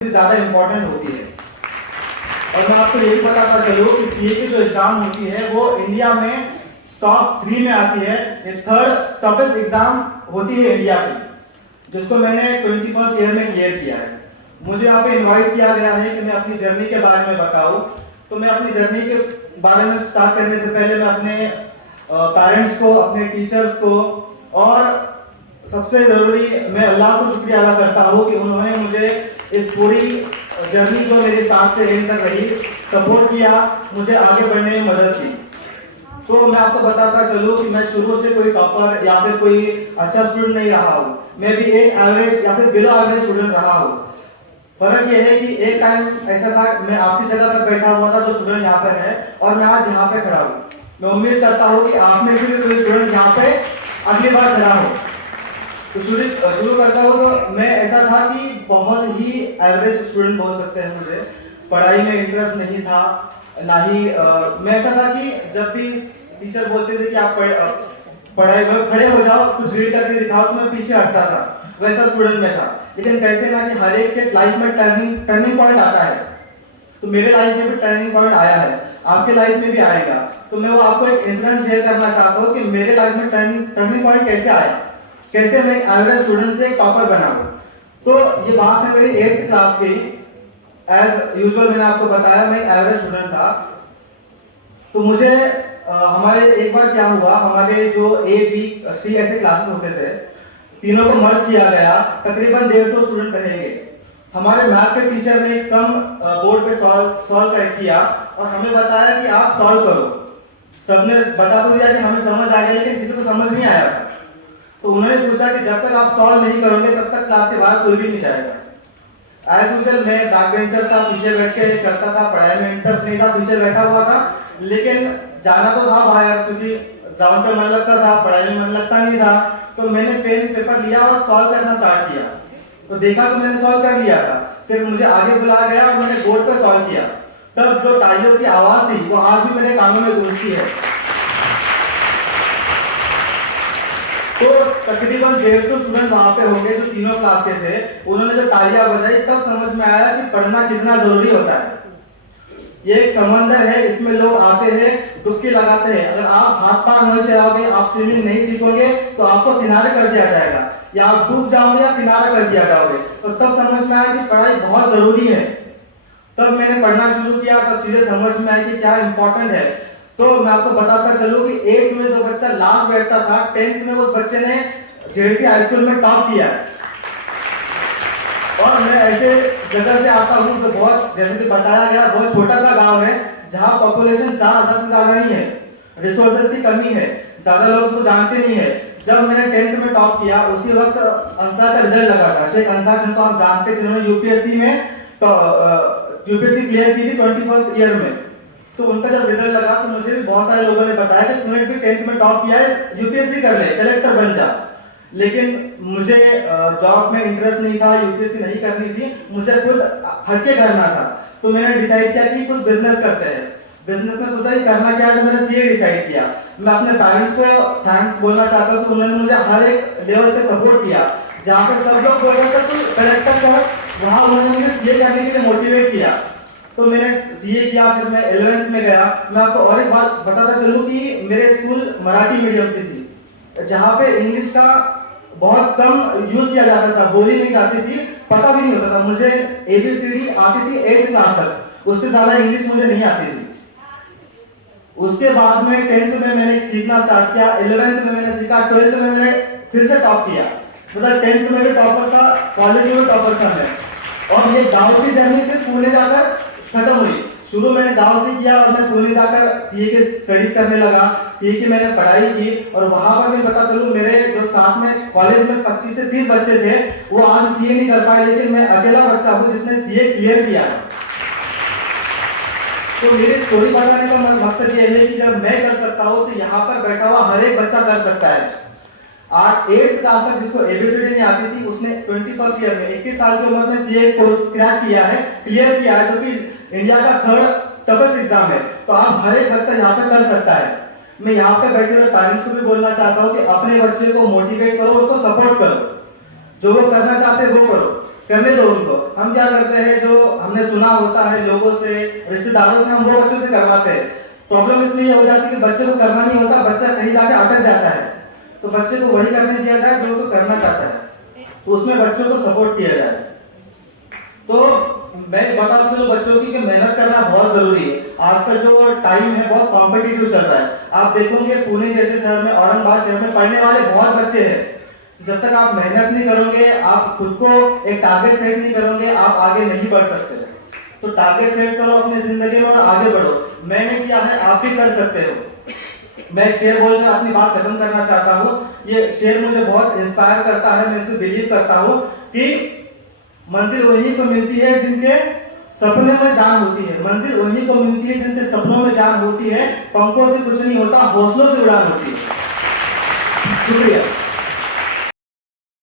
ज़्यादा इम्पोर्टेंट होती है। और मैं आपको ये भी बताता चलूँ कि सीए की जो एग्ज़ाम होती है वो इंडिया में टॉप 3 में आती है। ये थर्ड टफेस्ट एग्ज़ाम होती है इंडिया की, जिसको मैंने 21st ईयर में क्लियर किया है। मुझे यहाँ पे इनवाइट किया गया है कि मैं अपनी जर्नी के बारे में बताऊँ। तो मैं अपनी जर्नी के बारे में स्टार्ट करने से पहले मैं अपने पेरेंट्स को, अपने टीचर्स को और सबसे ज़रूरी मैं अल्लाह को शुक्रिया अदा करता हूँ कि उन्होंने मुझे इस पूरी जर्नी जो मेरे साथ से एंड तक रही, सपोर्ट किया, मुझे आगे बढ़ने में मदद की। तो मैं आपको बताता चलूँ कि मैं शुरू से कोई टॉपर या फिर कोई अच्छा स्टूडेंट नहीं रहा हूँ। मैं भी एक एवरेज या फिर बिलो एवरेज स्टूडेंट रहा हूँ। फर्क यह है कि एक टाइम ऐसा था, मैं आपकी जगह पर बैठा हुआ था जो स्टूडेंट यहाँ पर है, और मैं आज यहाँ पे खड़ा हूँ। मैं उम्मीद करता हूँ कि आप में से भी कोई स्टूडेंट यहाँ पे अगली बार खड़ा हो। तो शुरू करता हूँ। तो मैं ऐसा था कि बहुत ही एवरेज स्टूडेंट बोल सकते हैं मुझे। पढ़ाई में इंटरेस्ट नहीं था, ना ही मैं ऐसा था कि जब भी टीचर बोलते थे कि आप पढ़ाई में खड़े हो जाओ, कुछ रीड करके दिखाओ, तो मैं पीछे हटता था। वैसा स्टूडेंट में था। लेकिन कहते ना कि हर एक के लाइफ में टर्निंग पॉइंट आता है। तो मेरे लाइफ में भी टर्निंग पॉइंट आया है, आपके लाइफ में भी आएगा। तो मैं वो आपको एक इंसिडेंट शेयर करना चाहता हूँ कि मेरे लाइफ में टर्निंग पॉइंट कैसे आया, कैसे मैं एक एवरेज स्टूडेंट से एक टॉपर बना हूँ। तो ये बात है मेरी 8th क्लास की। एज यूजुअल मैंने आपको बताया मैं एक एवरेज स्टूडेंट था। तो मुझे हमारे एक बार क्या हुआ, हमारे जो ए बी सी ऐसे क्लासेस होते थे, तीनों को मर्ज किया गया। तकरीबन 150 स्टूडेंट रहेंगे। हमारे मैथ के टीचर ने एक सम बोर्ड पे सॉल्व किया और हमें बताया कि आप सॉल्व करो। सबने बता तो दिया कि हमें समझ आ गया, लेकिन किसी को समझ नहीं आया था। तो उन्होंने पूछा कि जब तक आप सॉल्व नहीं करोगे तब तक क्लास के बाहर कोई भी नहीं जाएगा। एज यूजुअल मैं बैक बेंचर था, पीछे बैठ के करता था, पढ़ाई में इंटरेस्ट नहीं था, पीछे बैठा हुआ था। लेकिन जाना तो था बाहर, क्योंकि ग्राउंड पे मन लगता था, पढ़ाई में मन लगता नहीं था। तो मैंने पेन पेपर लिया और सॉल्व करना स्टार्ट किया। तो देखा तो मैंने सॉल्व कर लिया था। फिर मुझे आगे बुलाया गया और मैंने बोर्ड पे सॉल्व किया। तब जो तालियों की आवाज थी वो आज भी मेरे कानों में गूंजती है। तो तकरीबन 150 स्टूडेंट वहां पे होंगे जो तीनों क्लास के थे। उन्होंने जब तालियां बजाई तब समझ में आया कि पढ़ना कितना जरूरी होता है। ये एक समंदर है, इसमें लोग आते हैं, डुबकी लगाते हैं। अगर आप हाथ पैर नहीं चलाओगे, आप स्विमिंग नहीं सीखोगे, तो आपको किनारे कर दिया जाएगा, या आप डूब जाओगे या किनारा कर दिया जाओगे। तो तब समझ में आया कि पढ़ाई बहुत जरूरी है। तब मैंने पढ़ना शुरू किया, तब चीजें समझ में आई कि क्या इंपॉर्टेंट है। तो मैं आपको बताता चलूं कि 8th में जो बच्चा लास्ट बैठता था, 10th में उस बच्चे ने जेडपी हाई स्कूल में टॉप किया। और मैं ऐसे जगह से आता हूं जो बहुत, जैसे कि बताया गया, बहुत छोटा सा गांव है जहां पॉपुलेशन 4000 से ज्यादा नहीं है, रिसोर्सेज की कमी है, ज्यादा लोग उसको जानते नहीं है। जब मैंने 10th में टॉप किया, उसी वक्त अंसार का रिजल्ट लगा था। शेख अंसार, जिनको आप जानते हैं, जिन्होंने यूपीएससी क्लियर की थी 21st ईयर में। तो उनका जब रिजल्ट लगा तो मुझे भी बहुत सारे लोगों ने बताया कि तूने भी 10th में टॉप किया है, यूपीएससी कर ले, कलेक्टर बन जा। लेकिन मुझे जॉब में इंटरेस्ट नहीं था, यूपीएससी नहीं करनी थी, मुझे खुद हटके करना था। तो मैंने डिसाइड किया कि कुछ बिजनेस करते हैं। बिजनेस में सोचा कि करना क्या है, तो मैंने सीए डिसाइड किया। मैं अपने पेरेंट्स को थैंक्स बोलना चाहता हूँ कि उन्होंने मुझे हर एक लेवल पे सपोर्ट किया। जहाँ पे सब लोग बोल रहे थे तू कलेक्टर कर, वहाँ उन्होंने मुझे सीए करने के लिए मोटिवेट किया। तो मैंने सीए किया। फिर मैं 11th में गया। मैं आपको और एक बात बताता चलूं कि मेरे स्कूल मराठी मीडियम से थी, जहाँ पे इंग्लिश का बहुत कम यूज किया जाता था, बोली नहीं जाती थी, पता भी नहीं होता था। मुझे एबीसीडी आती थी 8th क्लास तक, उससे ज्यादा इंग्लिश मुझे नहीं आती थी। उसके बाद में 10th में मैंने सीखना स्टार्ट किया, 11th में मैंने सीखा, 12th में मैंने फिर से टॉप किया। मतलब 10th में भी टॉपर था, कॉलेज में भी टॉपर था मैं। और ये गाँव की जर्नी फिर पुणे जाकर खत्म हुई। शुरू मैंने गांव से किया और मैं पुणे जाकर सीए की स्टडीज करने लगा। सीए की मैंने पढ़ाई की और वहां पर मैं बता चलूं, मेरे जो साथ में कॉलेज में 25 से 30 बच्चे थे, वो आज सीए नहीं कर पाए, लेकिन मैं अकेला बच्चा हूं जिसने सीए क्लियर किया है। तो मेरी स्टोरी बताने का मकसद ये है कि जब मैं कर सकता हूं तो यहाँ पर बैठा हुआ हर एक बच्चा कर सकता है। 8th क्लास तक जिसको एबीसीडी नहीं आती थी, उसने 21st ईयर में 21 साल की उम्र में सीए कोर्स क्रैक किया है, क्लियर किया है, जो कि इंडिया का थर्ड टफेस्ट एग्जाम है। तो आप हर एक बच्चा यहाँ पे कर सकता है। मैं यहाँ पे बैठे हुए पेरेंट्स को भी बोलना चाहता हूँ कि अपने बच्चे को मोटिवेट करो, उसको सपोर्ट करो, जो वो करना चाहते हैं वो करो। करने दो उनको। हम क्या करते हैं, जो हमने सुना होता है लोगों से, रिश्तेदारों से, हम वो बच्चों से करवाते हैं। प्रॉब्लम इसमें ये हो जाती है कि बच्चे को करना नहीं होता, बच्चा कहीं जाके अटक जाता है, तो बच्चे को वही करने दिया जाए जो तो करना चाहता है, तो उसमें बच्चों को सपोर्ट किया जाए। तो मैं बताना चलूं बच्चों की कि मेहनत करना बहुत जरूरी है। आज का जो टाइम है बहुत कॉम्पिटिटिव चल रहा है। आप देखोगे पुणे जैसे शहर में, औरंगाबाद शहर में पढ़ने वाले बहुत बच्चे हैं। जब तक आप मेहनत नहीं करोगे, आप खुद को एक टारगेट सेट नहीं करोगे, आप आगे नहीं बढ़ सकते। तो टारगेट सेट करो अपनी जिंदगी में और आगे बढ़ो। मैंने किया है, आप भी कर सकते हो। मैं एक शेर बोलकर अपनी बात खत्म करना चाहता हूँ। ये शेर मुझे बहुत इंस्पायर करता है, मैं इसे बिलीव करता हूँ कि मंजिल उन्हीं को मिलती है जिनके सपने में जान होती है। मंजिल उन्हीं को मिलती है जिनके सपनों में जान होती है। पंखों से कुछ नहीं होता, हौसलों से उड़ान होती है। शुक्रिया।